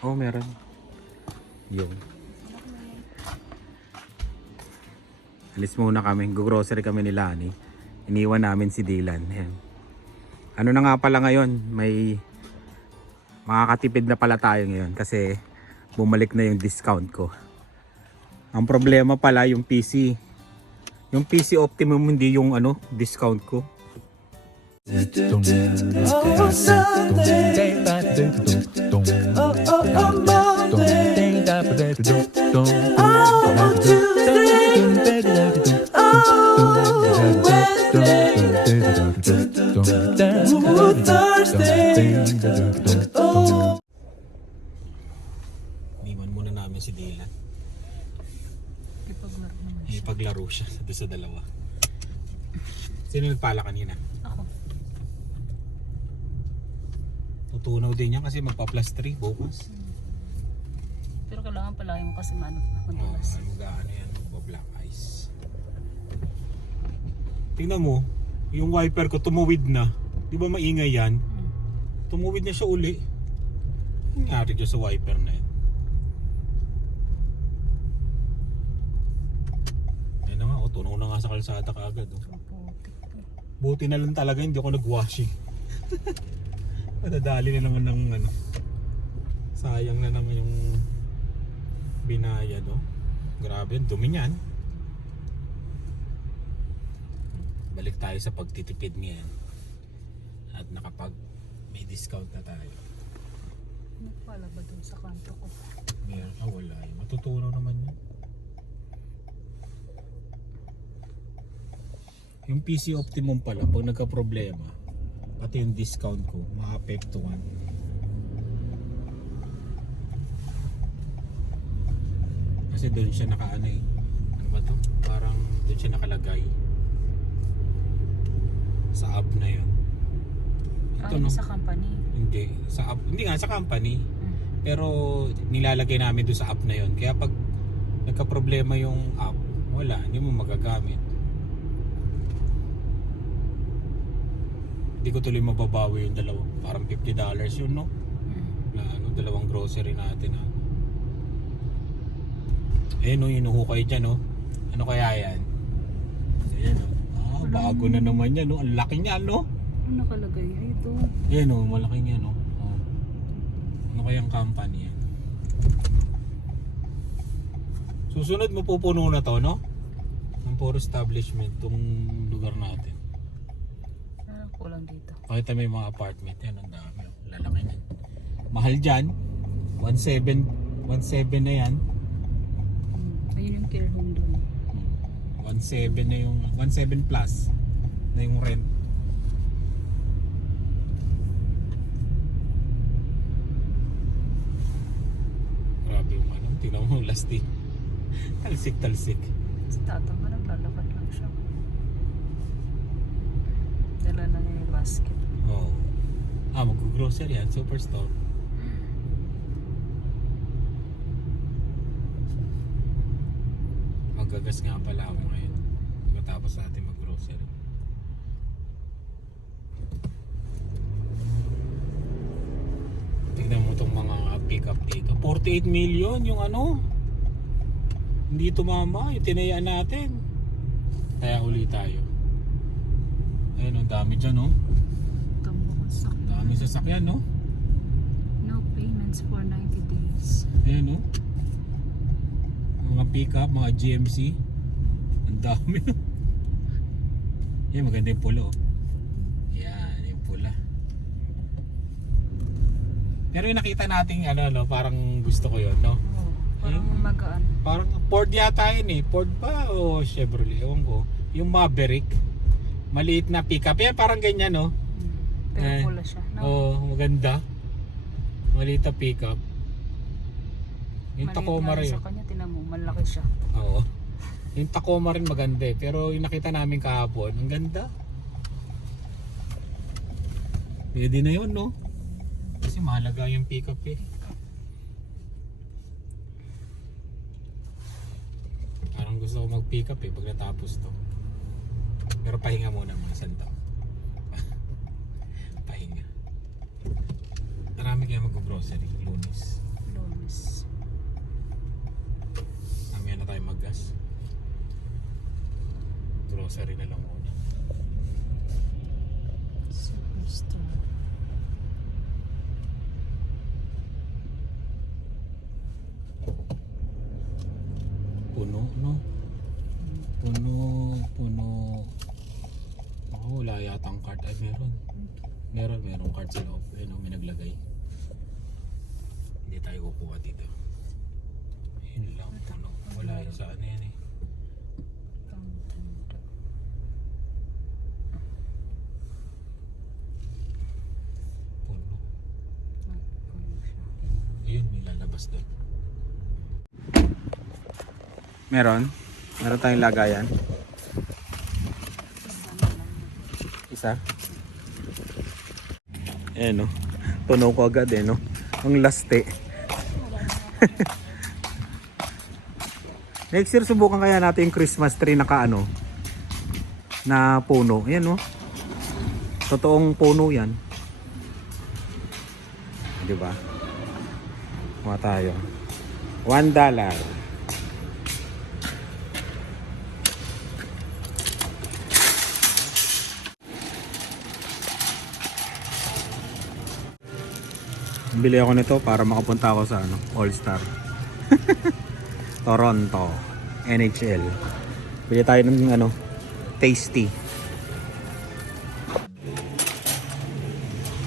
Oh, meron. Yung. Alis muna kami. Go-grocery kami ni Lani. Iniwan namin si Dylan. Ayan. Ano na nga pala ngayon? May makakatipid na pala tayo ngayon kasi bumalik na yung discount ko. Ang problema pala yung PC. Yung PC Optimum, hindi yung discount ko. Iwan muna namin si Dylan. Ipaglaro siya sa dalawa. Sino nagpala kanina? Ako. Tutunaw din yan kasi magpa-plus 3 bukas. Pero kailangan pala mo kasi madulas. Mag-ano yan, magpa-black ice. Tingnan mo, yung wiper ko tumuwid na. Di ba maingay yan? Tumuwid na siya uli. Ano nangyari dyan sa wiper na yan? Ayun na nga, tunaw na nga sa kalsada kaagad. Buti na lang talaga hindi ako nag-washing. Madadali na naman ng sayang na naman yung binayad. Grabe yun, dumi niyan. Balik tayo sa pagtitipid ngayon. At nakapag may discount na tayo. Ano pala ba dun sa kanto ko? Meron, wala. Matutunaw naman yun. Yung PC Optimum pala, pag nagka-problema, pati yung discount ko, maapektuhan. Kasi doon siya nakaano eh. Ano ba to? Parang doon siya nakalagay. Sa app na yun. Ito, no? Sa company. Hindi. Sa app, hindi nga sa company. Pero nilalagay namin doon sa app na yun. Kaya pag nagka-problema yung app, wala, hindi mo magagamit. Hindi ko tuloy mababawi yung dalawa. Parang $50 yun, no? Na dalawang grocery natin. No, hinuhukay dyan, no? Ano kaya yan? Ayan, no? Bago na naman yan, no? Ang laki niya, no? Ano nakalagay ito? Ayan, no? Malaki niya, no? Ano kayang company yan? Susunod mapupuno na to, no? Ang puro establishment tong lugar natin. Kulang dito. Pakita may mga apartment yan, ang dami, lalaki yan. Mahal dyan, 1.7 na yan. Ayun yung care home doon. 1.7 na yung 1.7 plus na yung rent. Grabe yung tingnan mo lastik. Talsik. Si tatang nga naglalakad lang siya. Dala na niya yung basket. Oo. Mag-grocery yan, superstore. Magagas nga pala ako ngayon. Matapos natin mag-grocery. Tignan mo itong mga pick-up dito. 48 million yung hindi tumama, yung tinayaan natin. Kaya uli tayo. Ayun, ang dami dyan, no? Dami sasakyan, no? No payments for 90 days. Ayun, no? Mga pick-up, mga GMC. Ang dami, no? Yan, maganda yung pula, oh. Yan, yung pula. Pero yung nakita natin, parang gusto ko yun, no? Parang magaan. Parang Ford yata yun, eh. Ford ba o Chevrolet? Ewan ko. Yung Maverick. Maliit na pickup. Yan, parang ganyan, no? Pero pula siya. Oo, maganda. Maliit na pickup. Yung Tacoma rin. Sa kanya, tinan mo, malaki siya. Oo. Yung Tacoma rin maganda eh. Pero yung nakita namin kahapon, ang ganda. Pwede na yun, no? Kasi mahalaga yung pickup eh. Parang gusto ko mag-pickup eh pag natapos to. Pero pahinga muna mga santa. Pahinga. Marami kaya mag-grocery Lunes. Yes. Mamaya na tayo mag-gas. Grocery na lang muna. Superstore. Puno, no? Puno. Oh, wala yatang cart. Ay, meron. Merong cart sa loob. Ayun, may naglagay. Hindi tayo kukuha dito. Ayun lang, puno. Wala yun sa ano yan eh. Puno. Ayun, may lalabas doon. Meron tayong lagayan. Isa. Eh no. Tuno ko agad eh no. Ang laste. Next year subukan kaya natin yung Christmas tree na kaano na puno. Ayan no. Totoong puno yan. Di ba? Kuha tayo. $1. Bili ako nito para makapunta ako sa ano, All-Star. Toronto, NHL. Bili tayo ng ano, tasty.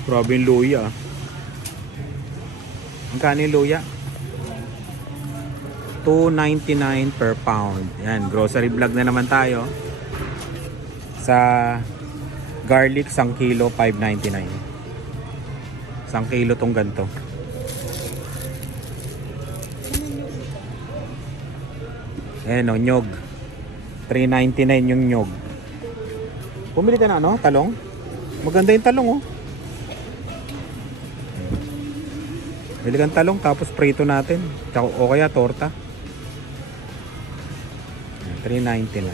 Grabe yung luya. Magkano yung luya? $2.99 per pound. Yan, grocery vlog na naman tayo. Sa garlic, 1 kilo, $5.99. 1 kilo tong ganito. Ayan o, nyog. $3.99 yung nyog. Pumili ka na ano, talong? Maganda yung talong oh. Bili kang talong tapos prito natin. O kaya torta. $3.99.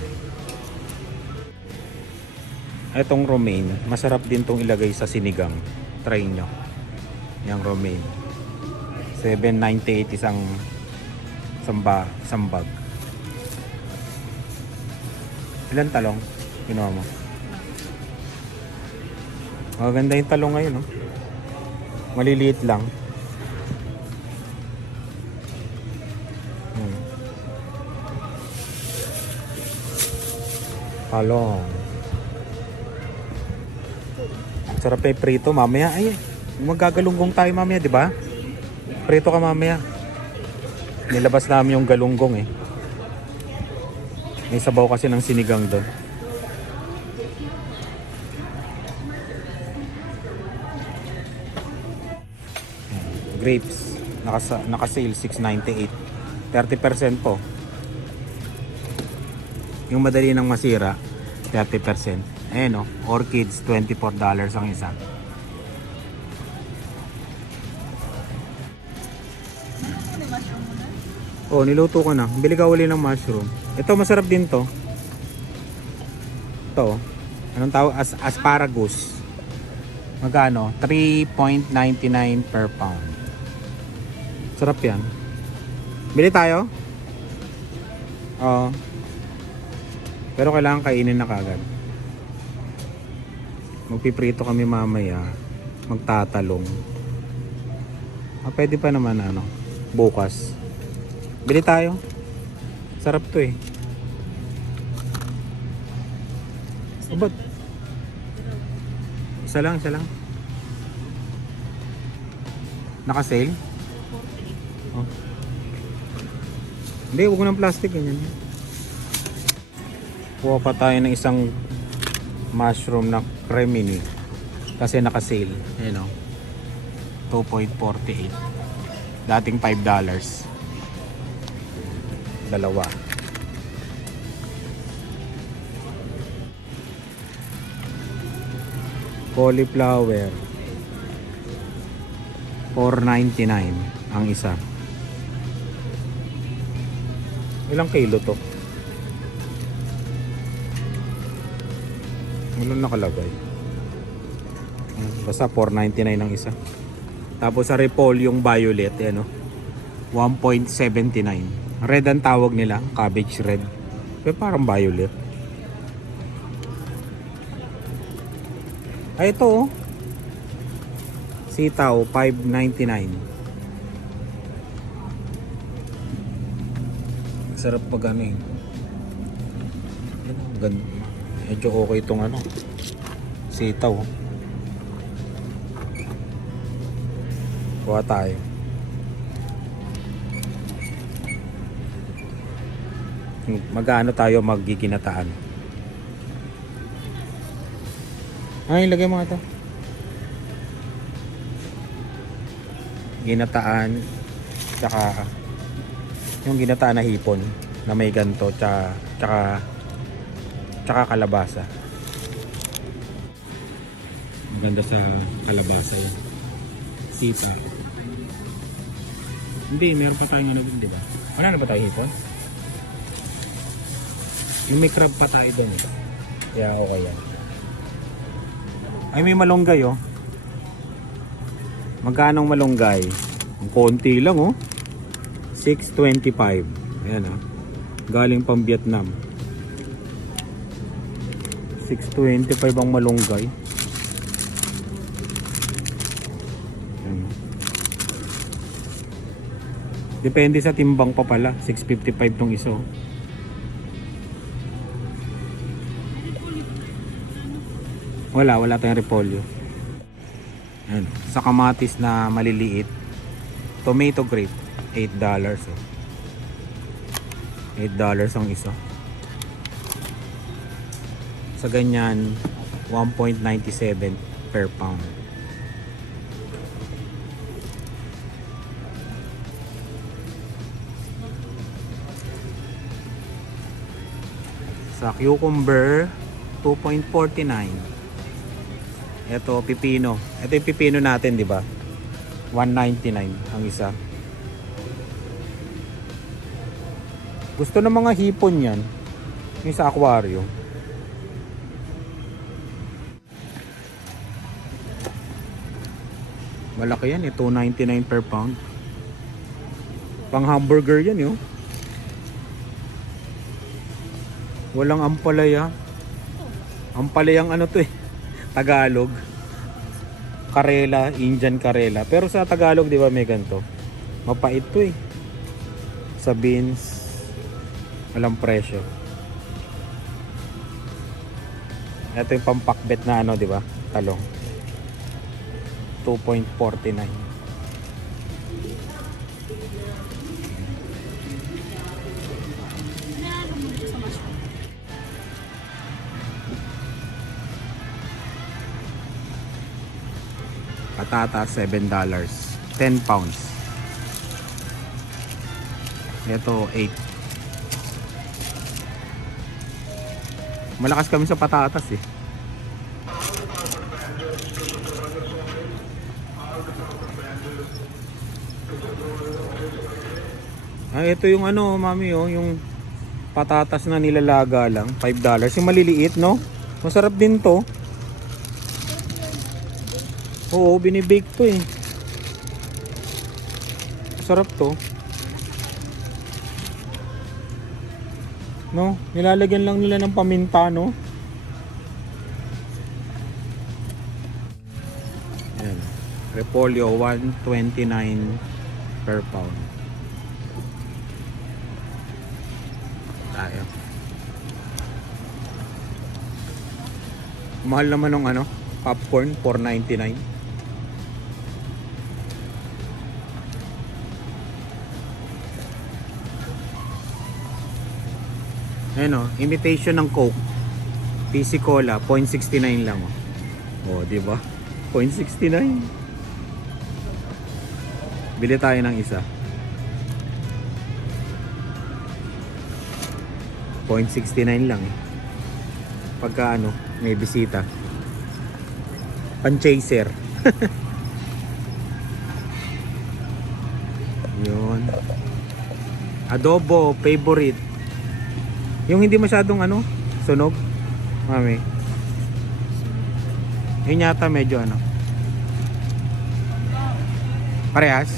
Itong romaine, masarap din tong ilagay sa sinigang. Try nyo. Yung romaine. $7.98 isang bag. Ilan talong? Kinuha mo? Maganda yung talong ngayon, no? Maliliit lang. Talong. Sarap na yung prito mamaya. Ay, magagalunggong tayo mamaya, di ba? Prito ka mamaya. Nilabas namin yung galunggong eh. May sabaw kasi ng sinigang doon. Grapes. Naka-sale $6.98. 30% po. Yung madali nang masira, 30%. Ayan o, orchids, $24 ang isa. Oh, niluto ko na. Bili ka uli ng mushroom. Ito, masarap din to. Ito, anong tawag? Asparagus. Magkano? $3.99 per pound. Sarap yan. Bili tayo? Oo. Pero kailangan kainin na kagad. Magpiprito kami mamaya. Magtatalong. Pwede pa naman ano, bukas. Bili tayo. Sarap to eh. Ba't? Isa lang. Naka-sale? Oh. Hindi, huwag mo ng plastic. Ganyan. Kuha pa tayo ng isang mushroom na cremini. Kasi naka-sale. Ayan o. $2.48. Dating $5. Dalawa. Cauliflower. $4.99 ang isa. Ilang kilo to? Ano nakalagay? Basta $4.99 ang isa. Tapos sa repol yung violet, yan o. 1.79. Red ang tawag nila, cabbage red. Pero parang violet. Ay, ito oh. Sitaw, 5.99. Sarap pag ano eh. Medyo okay itong ano. Sitaw. Kuha tayo. Magkano tayo magiginataan? Ay, lagay mo ito. Ginataan, tsaka yung ginataan na hipon na may ganto, tsaka kalabasa. Maganda sa kalabasa yun. Sita. Hindi, meron pa tayong ano, di ba? Wala na ba tayo hipon? Yung may crab pa tayo doon. Kaya okay yan. Ay, may malunggay oh. Magkano ang malunggay? Ang konti lang oh. 6.25. Ayan ah. Galing pang Vietnam. 6.25 ang malunggay. Ayan. Depende sa timbang pa pala. 6.55 tong iso. Wala tayong repolyo. Ayan. Sa kamatis na maliliit, tomato grape, $8 oh. $8 ang isa. Sa ganyan, 1.97 per pound. Sa cucumber, 2.49. Ito, pipino. Ito yung pipino natin, di ba? 199 ang isa. Gusto ng mga hipon yan. Yung sa aquarium. Malaki yan eh. 299 per pound. Pang hamburger yan yun. Walang ampalaya. Ampalayang ano to eh. Tagalog. Karela, Indian Karela. Pero sa Tagalog, di ba may ganito? Mapait to eh. Sa beans, walang presyo. Ito yung pampakbet na ano, di ba? Talong. 2.49. Patatas, $7. 10 pounds. Ito, 8. Malakas kami sa patatas eh. Ay, ito yung ano, mami, oh, yung patatas na nilalaga lang, $5. Yung maliliit, no? Masarap din to. Oo, binibake to eh. Masarap to. No, nilalagyan lang nila ng paminta, no? Ayan. Repolyo, 129 per pound. Tayo. Mahal naman ng ano, popcorn, $4.99. Ayan o, imitation ng Coke. PC Cola, 0.69 lang o. O, diba? 0.69. Bili tayo ng isa. 0.69 lang eh. Pagka ano, may bisita. Pan-chaser. Yun. Adobo, favorite. Yung hindi masyadong ano, sunog. Mami. Yun yata medyo ano. Parehas.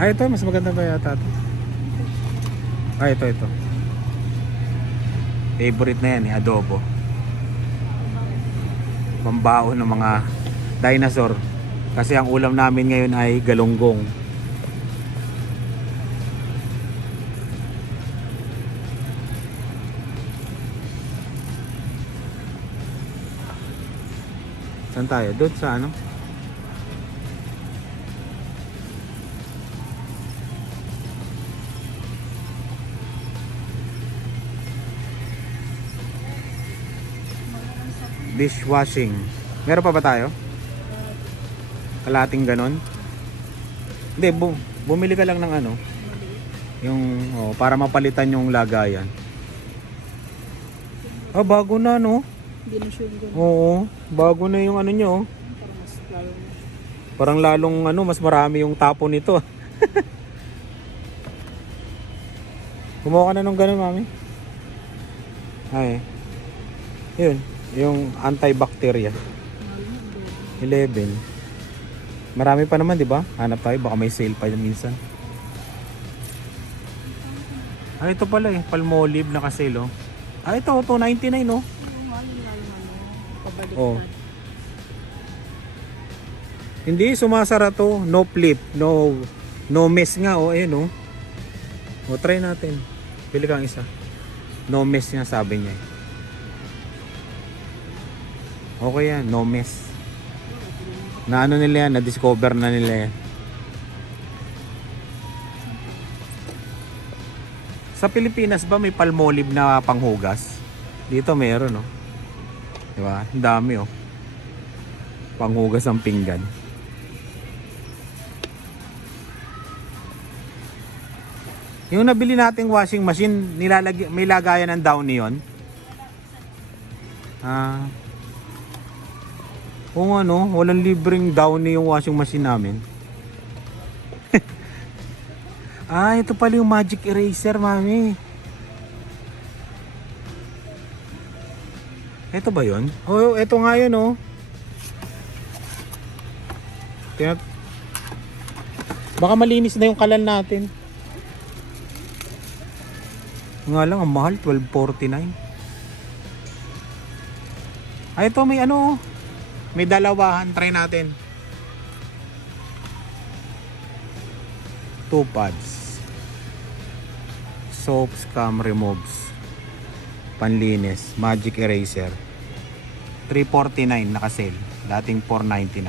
Ay, ito. Mas maganda ba yata ito? Ay, ito. Favorite na yan eh, adobo. Pambaon ng mga dinosaur. Kasi ang ulam namin ngayon ay galunggong. Saan tayo? Doon sa ano? Dishwashing. Meron pa ba tayo? Kalating ganon? Hindi, bumili ka lang ng ano? Yung, para mapalitan yung lagayan. Ah, bago na no? Hindi na siya yung gano'n. Oo, bago na yung ano nyo. Parang mas lalo na. Parang lalong ano, mas marami yung tapon nito. Kumuha ka na nung gano'n, mami? Ay. Yun, yung antibacteria. 11. Marami pa naman, di ba? Hanap tayo, baka may sale pa yun minsan. Ah, ito pala eh, Palmolive naka-sale oh. Ah, ito, 299 oh. Pabalik Oh. Hindi, sumasara to. No flip, no mess nga oh, ayun oh. O, try natin. Pili kang isa. No mess nga sabi niya. Okay yan, no mess. Na ano nila yan, na-discover na nila yan. Sa Pilipinas ba may Palmolive na panghugas? Dito meron no. Diba? Ang dami oh. Panghugas ang pinggan. Yung nabili nating washing machine, may lagayan ng Downy yun. Ah. Kung ano, walang libreng Downy yung washing machine namin. Ah, ito pala yung magic eraser, mami. Ito ba yun? Oh, ito nga yun, oh. Baka malinis na yung kalan natin. Nga lang, ang mahal, $12.49. Ah, ito may ano, may dalawahan. Try natin. 2 pads. Soap scum removes. Panlinis. Magic eraser. $3.49 naka-sale. Dating $4.99.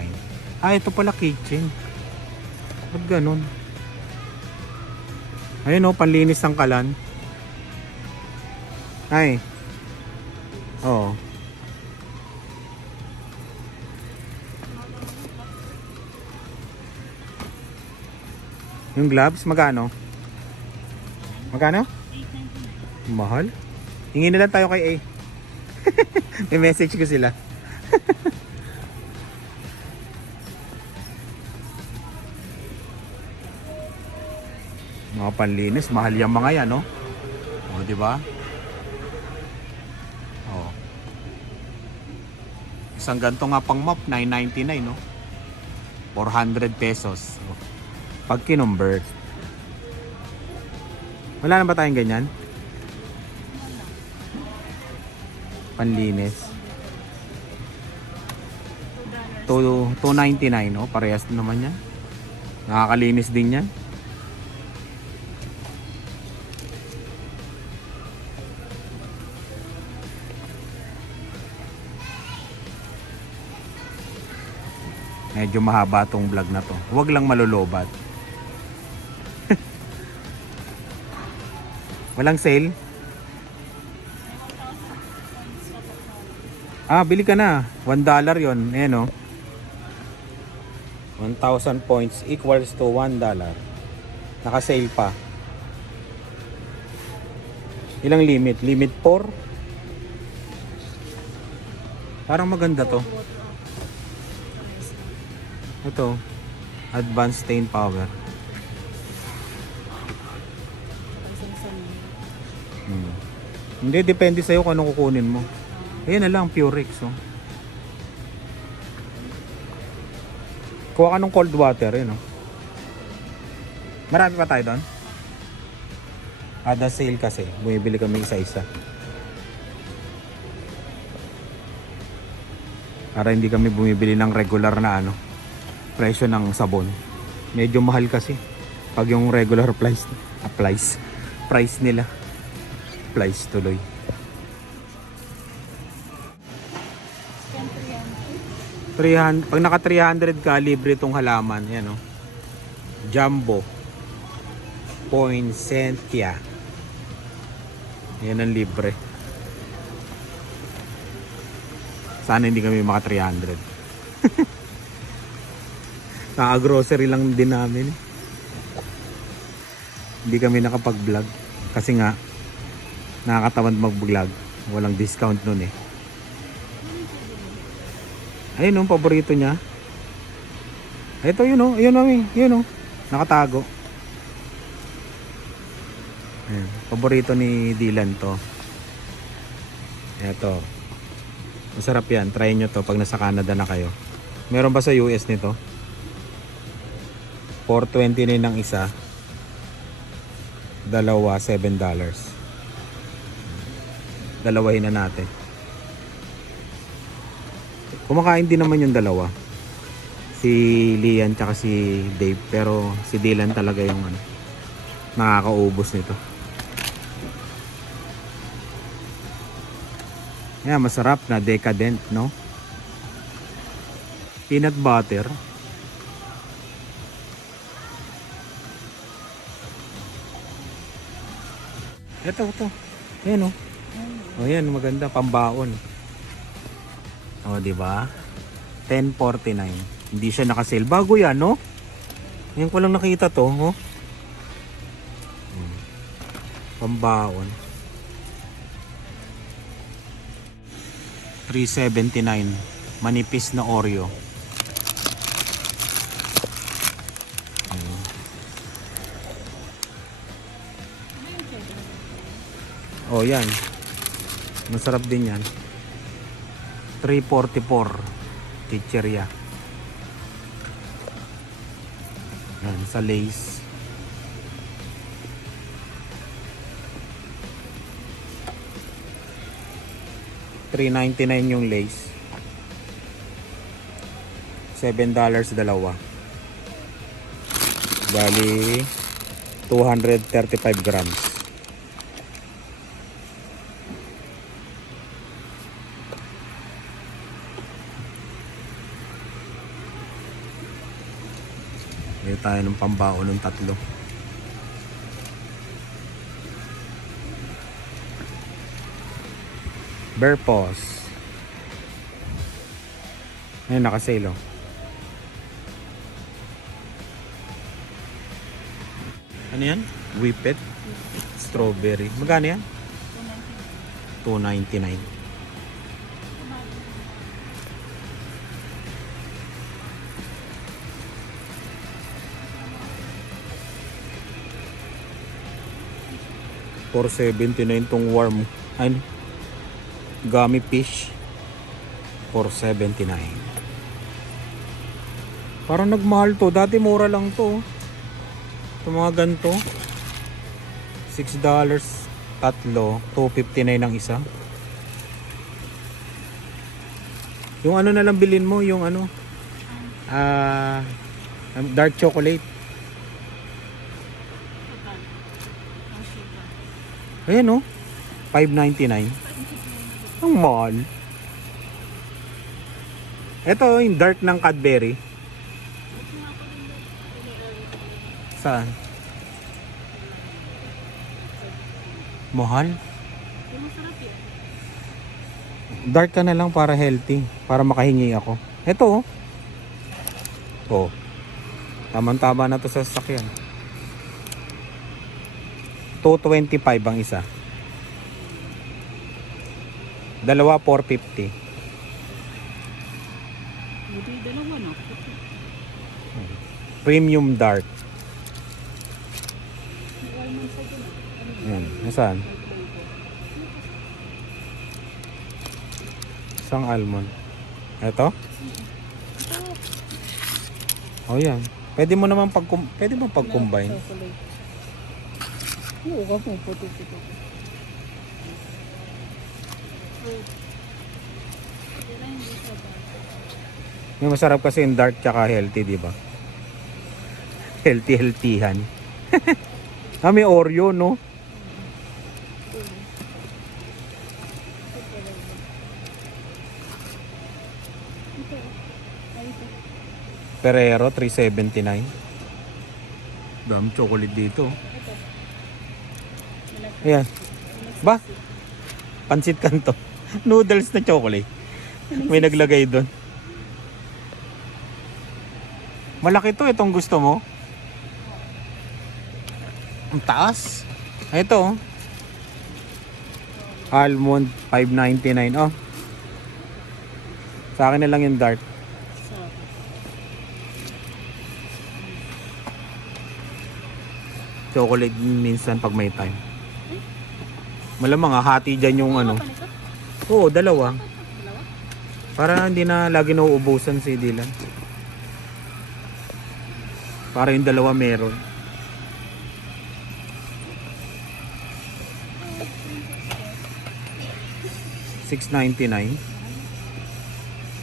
Ah, ito pala kitchen. Ba't ganun? Ayun o, panlinis ng kalan. Ay. Oo. Yung gloves, magkano? Magkano? Mahal. Hingin na lang tayo kay A. May message ko sila. Mga panlinis, mahal yung mga yan, no? O, di ba? O. Isang ganito nga pang mop, $9.99, no? 400 pesos. O. Pag kinumbert. Wala na ba tayong ganyan? Panlinis. $2.99, no? Parehas naman yan. Nakakalinis din yan. Medyo mahaba tong vlog na to. Huwag lang malulobat. Walang sale? Ah, bili ka na. $1 yon. Ayan o. 1,000 points equals to $1. Naka-sale pa. Ilang limit? Limit 4? Parang maganda to. Ito. Advanced stain power. Hindi, depende sa'yo kung anong kukunin mo. Ayan na lang, Purex. Oh. Kuha ka ng cold water. Ayan, oh. Marami pa tayo doon? Ada sale kasi. Bumibili kami isa-isa. Para hindi kami bumibili ng regular na ano, presyo ng sabon. Medyo mahal kasi. Pag yung regular price nila. Price tuloy. Siyempre yan. 300, pag naka 300 ka, libre itong halaman. Yan o. Jumbo. Poinsettia. Yan ang libre. Sana hindi kami maka 300. Naka-grocery lang din namin. Hindi kami nakapag-vlog. Kasi nga, nakakatamad mag-vlog. Walang discount nun eh. Ayun o, paborito niya. Ito yun o, yun o, yun o. Nakatago. Ayan, paborito ni Dylan to. Ito. Masarap yan. Try nyo to pag nasa Canada na kayo. Meron ba sa US nito? $4.29 ng isa. Dalawa, $7. Dalawahin na natin. Kumakain din naman yung dalawa. Si Lian tsaka si Dave. Pero si Dylan talaga yung ano, nakakaubos nito. Yan, masarap na decadent, no? Peanut butter. Ito. Yan, oh. Oh, yan, maganda, pambaon. Oh, di ba? 10.49. Hindi siya naka-sale. Bago yan, no? Ngayon ko lang nakita to, oh. Pambaon. 3.79. Manipis na Oreo. Oh, yan. Masarap din yan. 3.44. Chicheria. Yan, sa Lay's. $3.99 yung Lay's. $7 dalawa. Bali 235 grams. Bili tayo ng pambaon ng tatlo. Bear paws. Ayun, naka-sale oh. Ano yan? Whippet strawberry. Magkano yan? $2.99. $4.79 tong warm. Ano? Gummy fish. $4.79. Parang nagmahal to. Dati mura lang to. Ito mga ganito. $6 tatlo. $2.59 ang isa. Yung ano na lang bilhin mo. Yung ano. Dark chocolate. Ayan o. $5.99. Ang mahal. Ito yung dark ng Cadbury. Saan? Mahal? Dark ka na lang para healthy. Para makahingi ako. Ito oh. Oh. Tama-tama na to sa sasakyan. $2.25 ang isa. Dalawa $4.50. Hindi, dalawa na. Premium dark. Nasaan? Isang almond. Ito? Oh yan. Pwede mo naman pwede mo pag-combine. Chocolate. Oo, ka po. Puto-puto. Yung masarap kasi yung dark tsaka healthy, di ba? Healthy-healthyhan. May Oreo, no? Ferrero, 379. Dami chocolate dito. Ayan. Ba? Pansit Canton. Noodles na chocolate. May naglagay doon. Malaki to, itong gusto mo. Ang taas. Ito. Almond, 5.99. Oh. Sa akin na lang yung dark. Chocolate minsan pag may time. Malamang hati dyan yung ano. Oo, dalawa. Para hindi na lagi nauubusan si Dylan. Para yung dalawa meron. $6.99.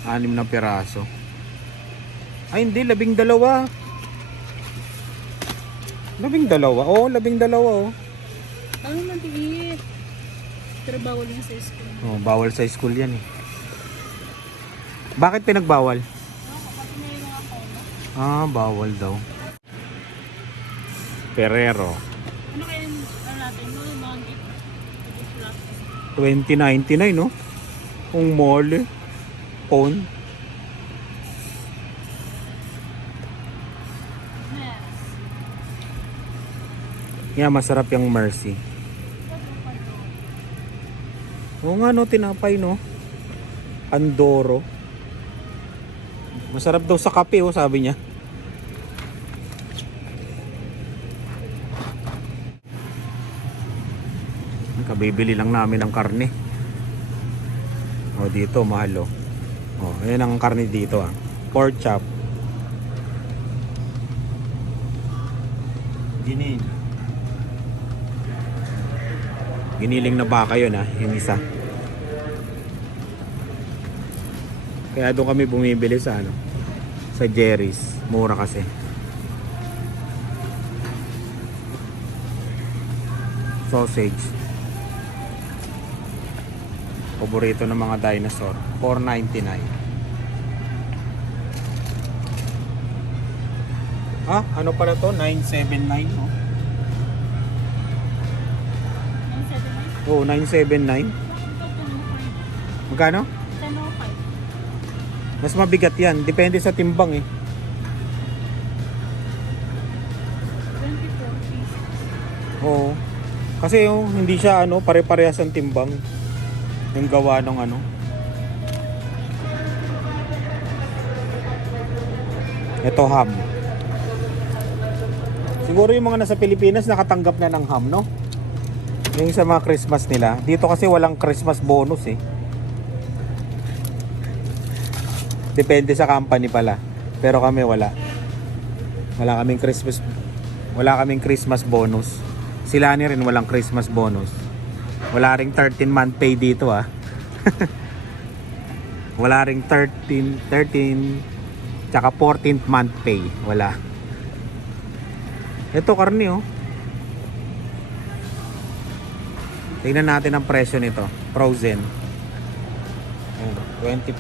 6 na piraso. Ay hindi, 12. 12? Oo, 12 oh. Ano matiit? Pero bawal yan sa school. Oh, bawal sa school yan eh. Bakit pinagbawal? Bawal daw. Ferrero. Ano kaya yung natin? Yung mga gift? 20.99 no? Kung mall phone. Yeah, masarap yung Mercy. Oo nga no, tinapay no. Andoro. Masarap daw sa kape oh, sabi niya. Kabibili lang namin ng karne. O dito mahal oh. Oh, ayan ang karne dito ah. Pork chop. Giniling na baka yun ah, yung isa. Kaya doon kami bumibili sa ano, sa Jerry's. Mura kasi. Sausage. Paborito ng mga dinosaur. $4.99. Ano pala to? $9.79 oh. Oo, $9.79. Magkano? 10.05. Mas mabigat yan. Depende sa timbang eh. 24 pieces. Oo. Kasi hindi siya ano, pare-parehas ang timbang. Yung gawa ng ano. Ito ham. Siguro yung mga nasa Pilipinas nakatanggap na ng ham, no? Yung sa mga Christmas nila. Dito kasi walang Christmas bonus eh. Depende sa company pala. Pero kami wala. Wala kaming Christmas bonus. Sila ni rin walang Christmas bonus. Wala ring 13-month pay dito ah. Wala ring 13 tsaka 14th month pay. Wala. Ito karne oh. Tingnan natin ang presyo nito. Frozen. $25.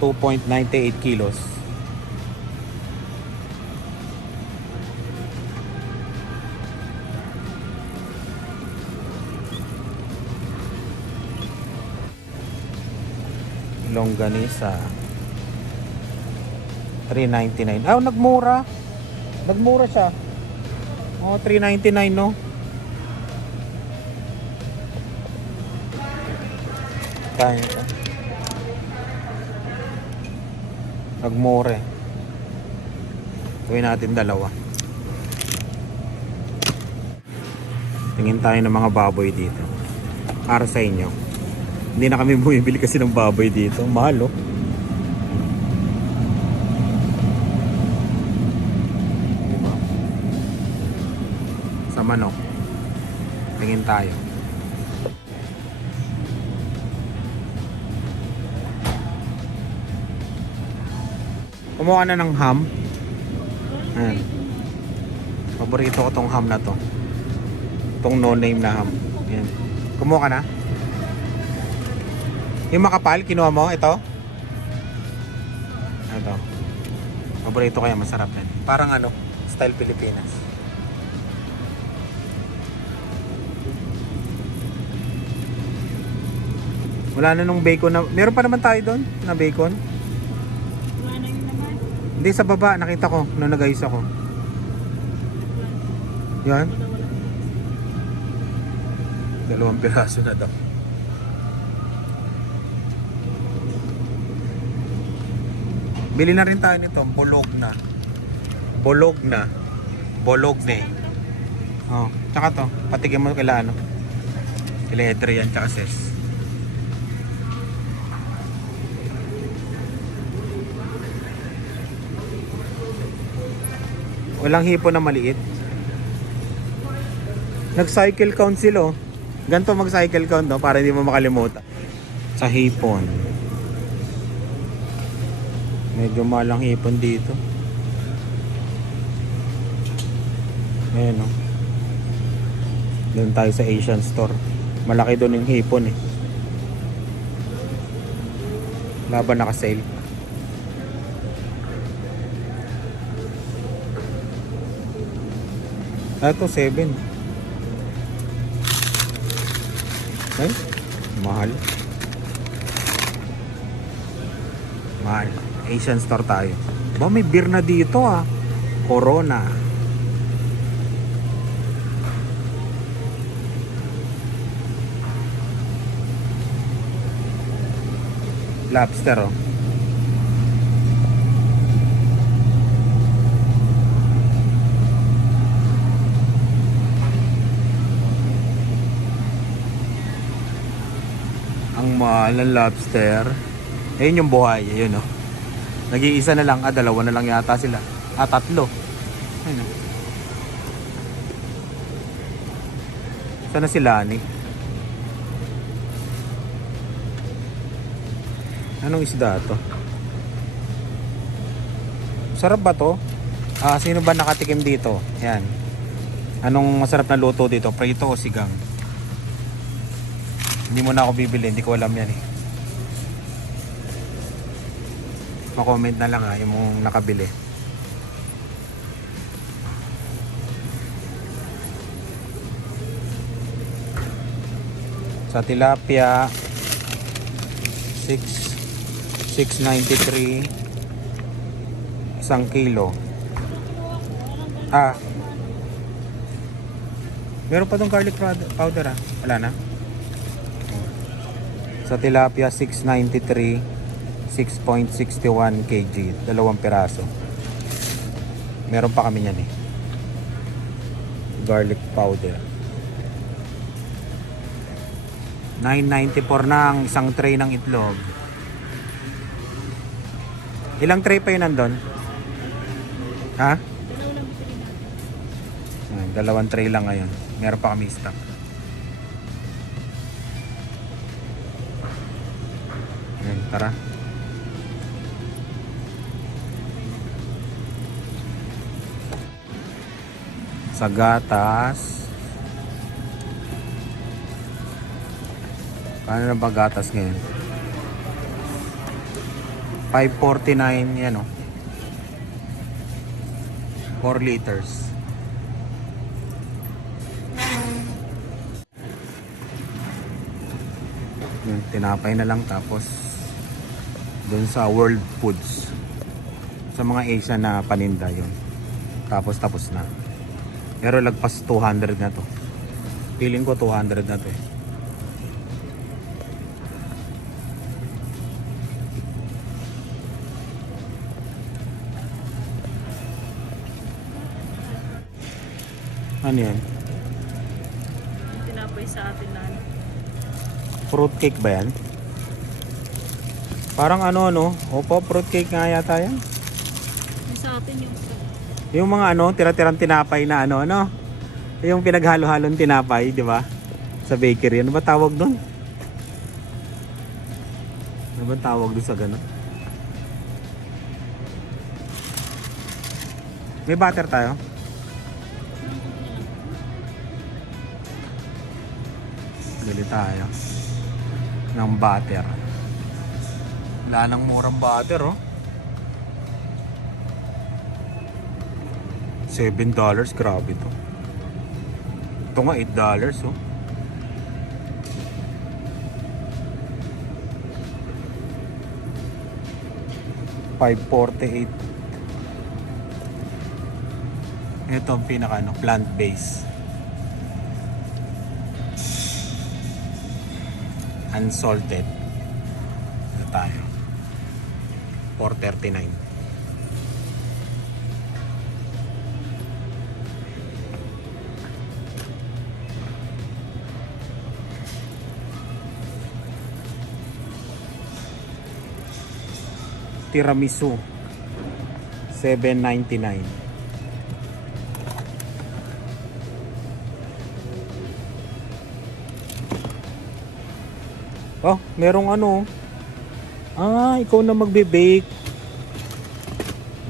2.98 kilos. Longganisa. $3.99. Nagmura. Nagmura siya. $3.99 no. Kaya ito. Nagmura eh. Gawin natin dalawa. Tingin tayo ng mga baboy dito. Para sa inyo. Hindi na kami bumibili kasi ng baboy dito. Mahal oh. manok. Tingin tayo. Kumuha ka na ng ham. Ayan. Paborito ko tong ham na to. Tong no name na ham. Ayan. Kumuha ka na? Yung makapal, kinuha mo? Ito? Ito. Paborito ko yan, masarap yan. Parang ano, style Pilipinas. Wala na nung bacon na... Meron pa naman tayo doon na bacon. Wala na yun naman. Hindi, sa baba. Nakita ko nung nag-ayos ako. Yan. Wala. 2 piraso na daw. Bili na rin tayo nito. Bologna. Bologna. Bologne. Oh, tsaka to. Patigyan mo kila ano. Kila Adrian tsaka Ses. Walang hipon na maliit. Nag-cycle council oh. Ganito mag-cycle count no, para hindi mo makalimutan. Sa hipon. Medyo malang hipon dito. Ayan oh. Doon tayo sa Asian store. Malaki doon yung hipon eh. Laban naka-sale. Ito 7. Ay, mahal. Mahal. Asian store tayo. Ba, may beer na dito ah. Corona. Lobster oh. Ang mahal ng lobster. Ayun yung buhay. Ayun oh. Nag-iisa na lang. Dalawa na lang yata sila. 3. Ayun oh. Sana sila ni? Anong isda to? Sarap ba to? Sino ba nakatikim dito? Yan. Anong masarap na luto dito? Prito o sigang? Hindi mo na ako bibili, hindi ko alam yan eh. Pa-comment na lang yung nakabili. Sa tilapia 693 1 kilo. Meron pa tong garlic powder wala na. Sa tilapia 693 6.61 kg, 2 piraso. Meron pa kami niyan eh. Garlic powder. 9.94 na ang isang tray ng itlog. Ilang tray pa yun nandun? Ha? 2 tray lang ngayon. Meron pa kami stock. Ayan, tara. Sa gatas. Paano na ba gatas ngayon? 5.49 yan o. 4 liters. Yung tinapay na lang tapos doon sa World Foods. Sa mga Asian na paninda yun. Tapos na. Pero lagpas 200 na to. Feeling ko 200 na to eh. Ano yan? Tinapay sa atin na ano. Fruit cake ba yan? Parang ano? Opo, fruit cake nga yata yan. Yung sa atin yung Yung mga tira-tirang tinapay na ano? Yung pinaghalo-halong tinapay, di ba? Sa bakery. Ano ba tawag doon? Ano ba tawag doon sa gano'n? May butter tayo? Bili tayo ng butter. Wala nang murang butter, oh. $7, grabe to. Ito nga $8, oh. $5.48. Ito ang pinaka plant-based. Unsalted. Ito tayo. $4.39. Tiramisu $7.99. Oh, merong ano. Ikaw na magbe-bake.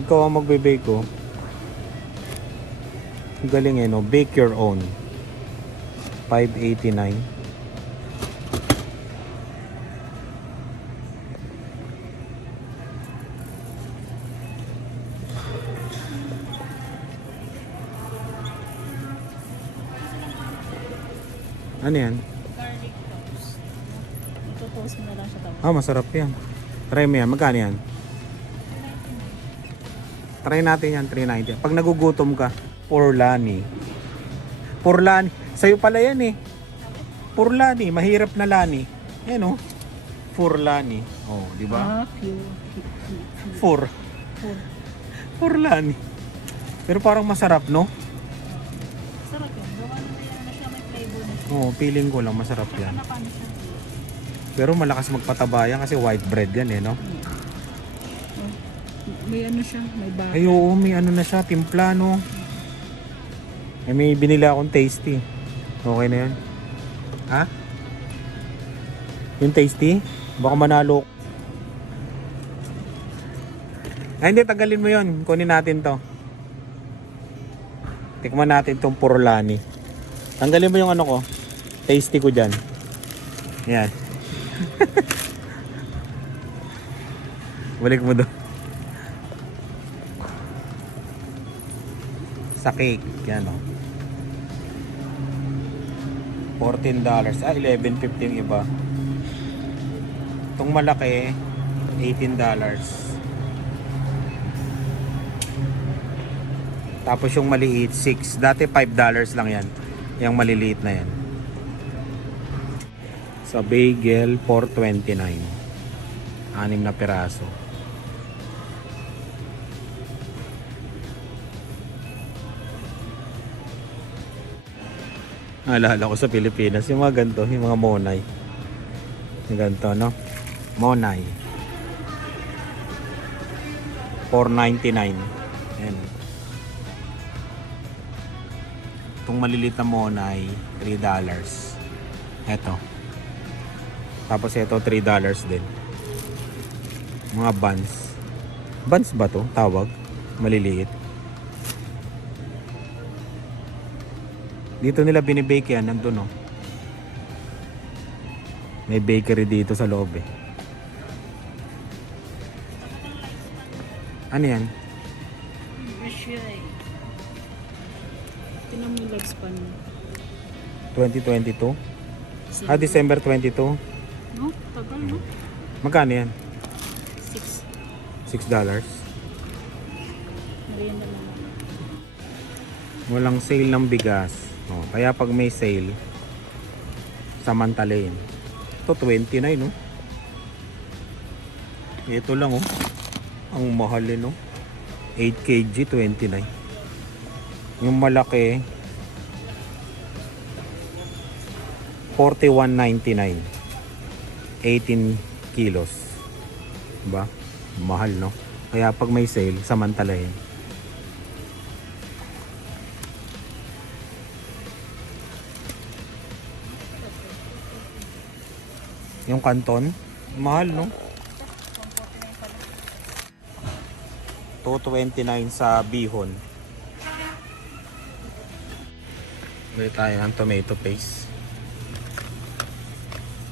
Ikaw ang magbe-bake, oh. Ang galing eh, no? Bake your own. $5.89. Ano yan? Garlic toast. Ito-toast mo na lang siya tapos. Masarap yan. Try mo yan. Magkano yan? Try natin yan, $3.90. Pag nagugutom ka, Porlani. Porlani. Sa'yo pala yan eh. Porlani. Mahirap na lani. Yan oh. Porlani. Oh, di ba? Porlani. Pero parang masarap, no? Sarap yun. Gawa na na siya, may flavor na siya. Oo, feeling ko lang masarap yan. Saka na siya. Pero malakas magpataba yan kasi white bread yan eh, no? May ano siya, may butter. Ay, oo, may ano na siya, timpla, no? Ay, may binili akong tasty. Okay na yan. Ha? Yung tasty? Baka manalo. Ay, hindi, tagalin mo yun. Kunin natin to. Tikman natin tong Porlani. Tanggalin mo yung ano ko. Tasty ko dyan. Yan. Balik mo doon. Sa cake. Yan o. $14. $11.50 yung iba. Itong malaki, $18. Tapos yung maliit, $6. Dati $5 lang yan. Yung maliliit na yan. Sa bagel, $4.29. 6 na piraso. Naalala ko sa Pilipinas, yung mga ganito, yung mga monay. Yung ganito, no? Monay. $4.99. Ayan. Itong maliliit na monay, $3. Eto. Tapos ito, $3 din. Mga buns. Buns ba to? Tawag? Maliliit. Dito nila binibake yan, nandun oh. May bakery dito sa loob eh. Ano yan? Fresh yun eh. Tinan mo yung lifespan mo. 2022? December 22? No? Tagal no? Magkano yan? 6. $6? Merienda lang. Walang sale ng bigas. Oh, kaya pag may sale, samantalain. Ito 29 no? Ito lang oh. Ang mahal eh no? 8 kg 29. Yung malaki 41.99. 18 kilos. Diba? Mahal no? Kaya pag may sale, samantalain. Yung Canton. Mahal, no? 229 sa bihon. Bili tayo ng tomato paste.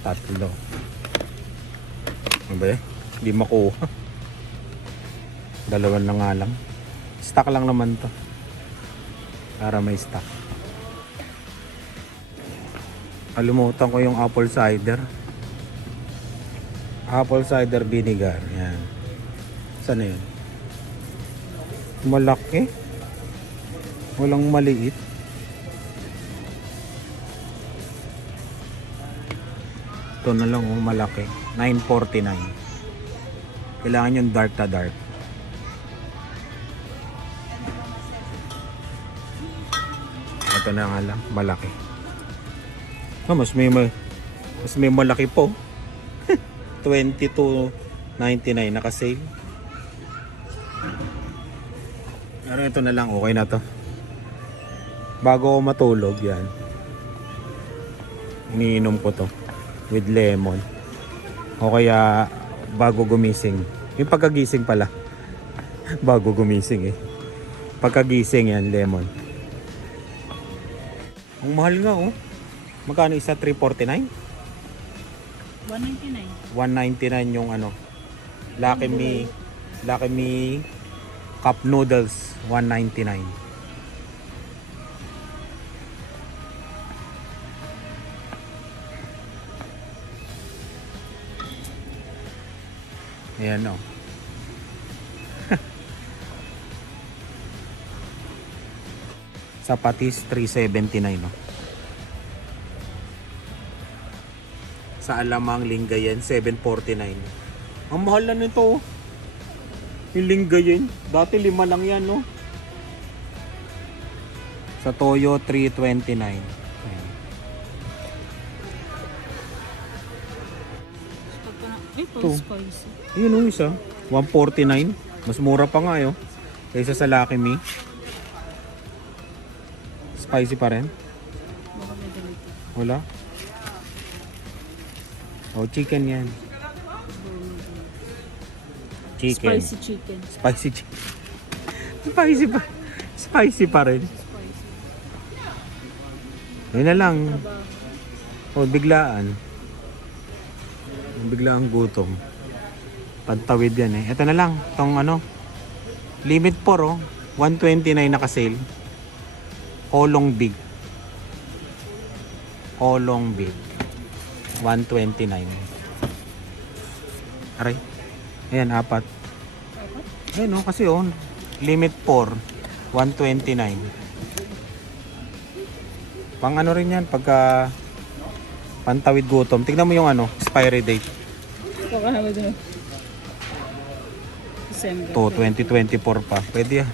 3. Ano ba eh? Hindi makuha. 2 na nga lang. Stock lang naman to. Para may stock. Kalimutan ko yung apple cider. Apple cider vinegar. Yan. Saan na yun? Malaki. Walang maliit. Ito na lang oh, malaki. 9.49. Kailangan yung dark na dark. Ito na nga lang, malaki. Oh, mas may malaki po. 22.99 naka-sale. Pero ito na lang, okay na to. Bago ako matulog, yan. Iniinom ko to with lemon. O kaya bago gumising. Yung pagkagising pala. Bago gumising eh. Pagkagising yan, lemon. Ang mahal nga oh. Magkano isa? 349? 199. 199 yung ano. Lucky Me cup noodles 199. Ayan oh. Sapatis 379 no. Sa Alamang Lingayen 749. Ang mahal na nito oh. Yung Lingayen, dati 5 lang yan no. Sa Toyo 329. Ayan. Ito, Ito. spicy. Yun yung isa 149. Mas mura pa nga yun kaysa sa Lucky Me. Spicy pa rin. Baka may ganito. Wala. Oh, chicken yan. Chicken. Spicy chicken. Spicy chicken. Spicy pa. Spicy pa rin. Spicy. Yun na lang. Trabaho. Oh, biglaan. Biglaan gutom. Pantawid yan eh. Ito na lang. Itong ano. Limit 4 oh. 129 naka-sale. Kolong big. Kolong big. 129. Aray. Ayan, 4. Ayan oh, kasi oh. Limit 4. 129. Pang ano rin yan. Pagka pantawid gutom. Tignan mo yung ano. Expiry date. Baka naman doon. December. To 2024 pa. Pwede ah.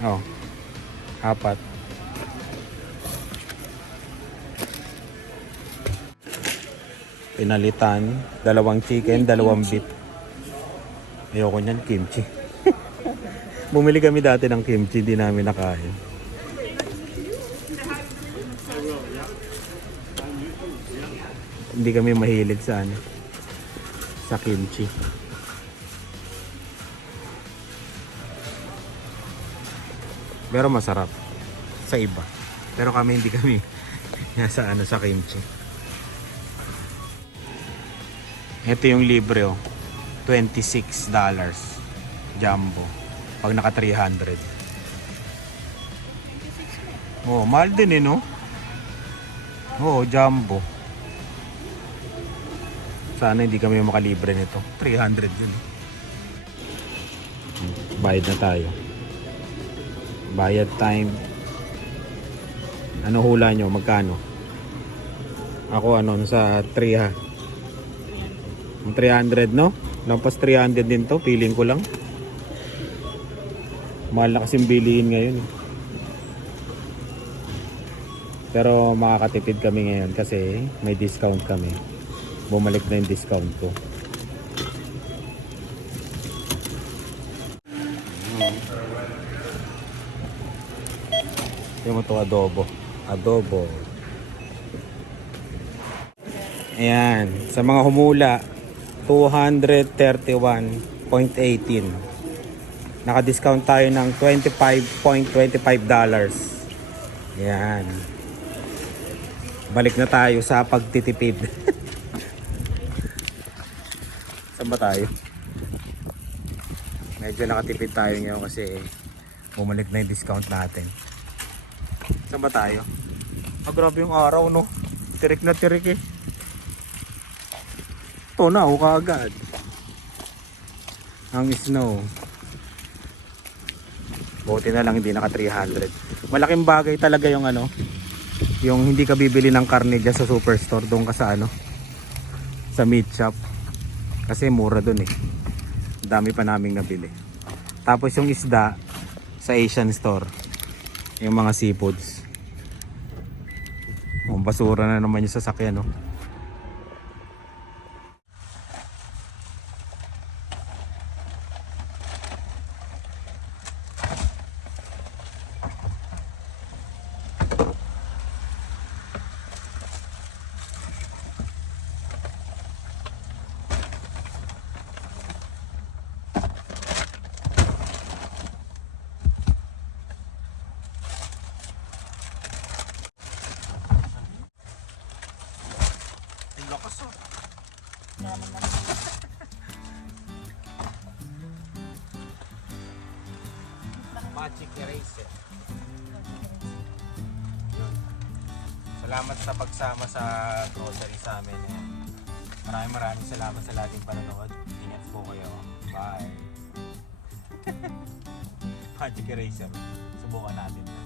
Oh. 4. Pinalitan, 2 chicken, 2 beef. Ayoko niyan, kimchi. Bumili kami dati ng kimchi, di namin nakain. Hindi kami mahilig sa ano, sa kimchi. Pero masarap sa iba. Pero kami hindi kami sa ano, sa kimchi. Ito yung libre oh. $26 jumbo. Pag naka 300. Oh, mahal din eh no? Oh, jumbo. Sana hindi kami makalibre nito. 300 din. Bayad na tayo. Bayad time. Ano hula nyo? Magkano? Ako ano, sa 3 ha. 300 no? Lampas 300 din to, feeling ko lang. Mahal na kasing bilihin ngayon. Pero makakatipid kami ngayon kasi may discount kami. Bumalik na yung discount ko. Yung mo to adobo. Adobo. Ayan, sa mga humula, 231.18. Naka-discount tayo ng $25.25. Ayan. Balik na tayo sa pagtitipid. Saan ba tayo? Medyo nakatipid tayo ngayon kasi bumalik na yung discount natin. Saan ba tayo? Ah, grabe yung araw, no? Tirik na tirik eh. Ito na, kaagad. Ang snow. Buti na lang hindi naka 300. Malaking bagay talaga yung ano, yung hindi ka bibili ng karne dyan sa superstore, doon ka sa ano, sa meat shop. Kasi mura doon eh. Dami pa naming nabili. Tapos yung isda sa Asian store, yung mga seafoods. Oh, basura na naman yung sasakyan, no? Lakas oh. Magic eraser. Salamat sa pagsama sa grocery sa amin. Maraming salamat sa laging panonood. Ingat po kayo. Bye. Magic eraser. Subukan natin.